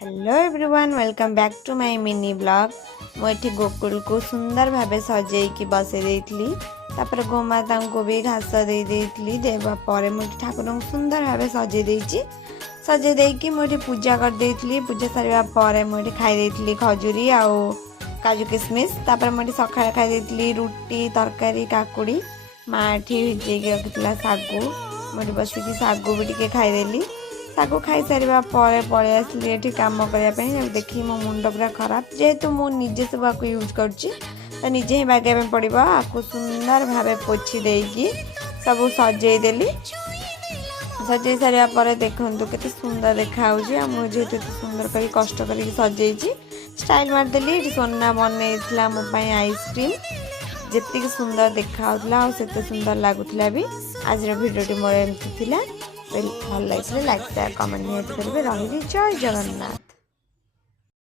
Hello everyone welcome back to my mini blog मुझे गोकुल को सुंदर भाव सजेकी बसई देती तापर गोमाता को भी घास दे देवा पर मुझे ठाकुर को सुंदर भाव सजे देकी मुझे पूजा कर देती पूजा सारा पर मुझे खाई खजूरी आउ काजू किशमिश तापर मुझे सका खाई रुटी तरकारी काकुड़ी माँ भिजे रखी सागु मुझे बसिकी सागु भी टे खाईदेली ताको खाई सारा पर पलि आसली ये कम करने देखी मो मुंड पूरा खराब जेहेतु मु निजे सब आपको यूज कर निजे ही बागेबा पड़ो आपको सुंदर भाव पोछी देकी सब सजेदेली सजे सारा पर देखु के सुंदर देखा मुझे सुंदर कर कष्ट कर सजे स्टाइल मारदेली सोना बनईला मोपाई आइसक्रीम जी सुंदर देखा से सुंदर लगुला भी आज भिडियो मोर एमती भल लगे लाइक शेयर कमेंट निहाती करेंगे रही जय जगन्नाथ।